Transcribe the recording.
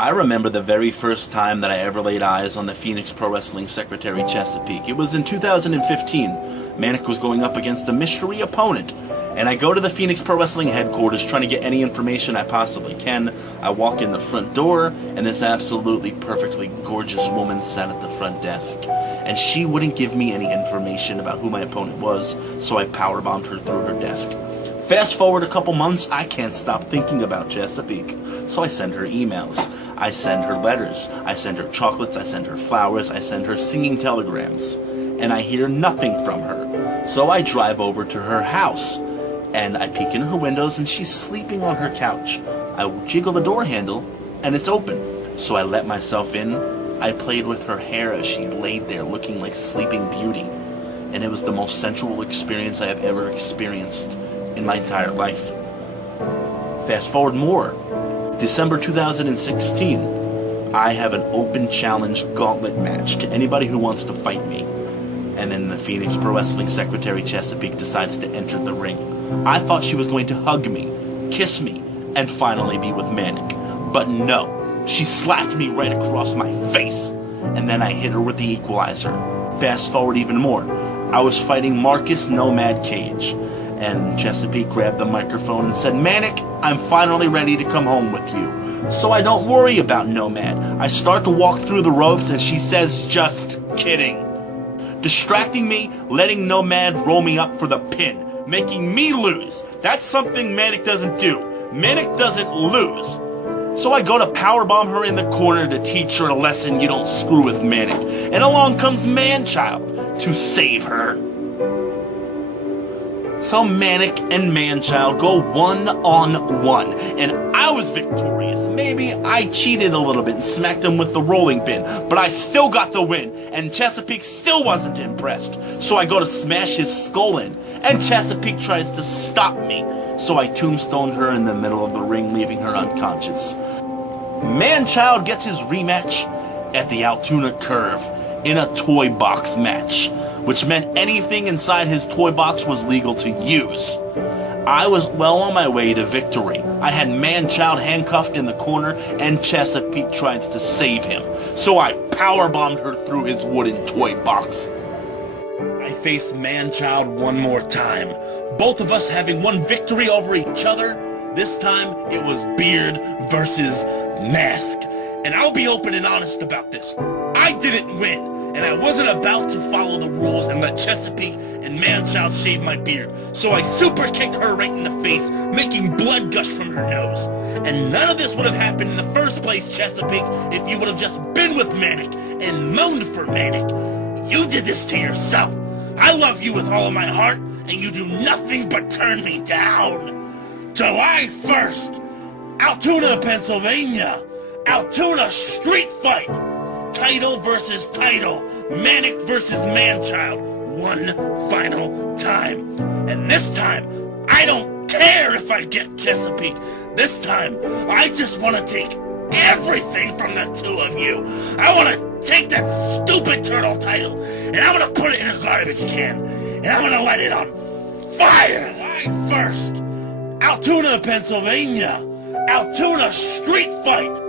I remember the very first time that I ever laid eyes on the Phoenix Pro Wrestling Secretary Chesapeake. It was in 2015. Manic was going up against a mystery opponent. And I go to the Phoenix Pro Wrestling headquarters trying to get any information I possibly can. I walk in the front door, and this absolutely perfectly gorgeous woman sat at the front desk. And she wouldn't give me any information about who my opponent was, so I powerbombed her through her desk. Fast forward a couple months, I can't stop thinking about Chesapeake. So I send her emails. I send her letters. I send her chocolates. I send her flowers. I send her singing telegrams. And I hear nothing from her. So I drive over to her house. And I peek in her windows, and she's sleeping on her couch. I jiggle the door handle, and it's open. So I let myself in. I played with her hair as she laid there looking like Sleeping Beauty. And it was the most sensual experience I have ever experienced in my entire life. Fast forward more. December 2016. I have an open challenge gauntlet match to anybody who wants to fight me. And then the Phoenix Pro Wrestling Secretary Chesapeake decides to enter the ring. I thought she was going to hug me, kiss me, and finally be with Manic. But no, she slapped me right across my face, and then I hit her with the equalizer. Fast forward even more. I was fighting Marcus Nomad Cage, and Chesapeake grabbed the microphone and said, "Manic, I'm finally ready to come home with you." So I don't worry about Nomad. I start to walk through the ropes, and she says, "Just kidding." Distracting me, letting Nomad roll me up for the pin, making me lose. That's something Manic doesn't do. Manic doesn't lose. So I go to powerbomb her in the corner to teach her a lesson: you don't screw with Manic. And along comes Man-Chikd to save her. So Manic and Man-Chikd go one-on-one, and I was victorious. Maybe I cheated a little bit and smacked him with the rolling pin, but I still got the win, and Chesapeake still wasn't impressed. So I go to smash his skull in, and Chesapeake tries to stop me. So I tombstoned her in the middle of the ring, leaving her unconscious. Man-Chikd gets his rematch at the Altoona Curve in a toy box match, which meant anything inside his toy box was legal to use. I was well on my way to victory. I had Man-Chikd handcuffed in the corner, and Chesapeake tried to save him. So I powerbombed her through his wooden toy box. I faced Man-Chikd one more time, both of us having one victory over each other. This time, it was beard versus mask. And I'll be open and honest about this. I didn't win, and I wasn't about to follow the rules and let Chesapeake and Man-Chikd shave my beard. So I super kicked her right in the face, making blood gush from her nose. And none of this would have happened in the first place, Chesapeake, if you would have just been with Manic and moaned for Manic. You did this to yourself. I love you with all of my heart, and you do nothing but turn me down. July 1st, Altoona, Pennsylvania. Altoona street fight. Title versus title. Manic versus Man-Chikd. One final time. And this time, I don't care if I get Chesapeake. This time, I just want to take everything from the two of you. I want to take that stupid turtle title, and I'm going to put it in a garbage can, and I'm going to light it on fire. July 1st, Altoona, Pennsylvania. Altoona street fight.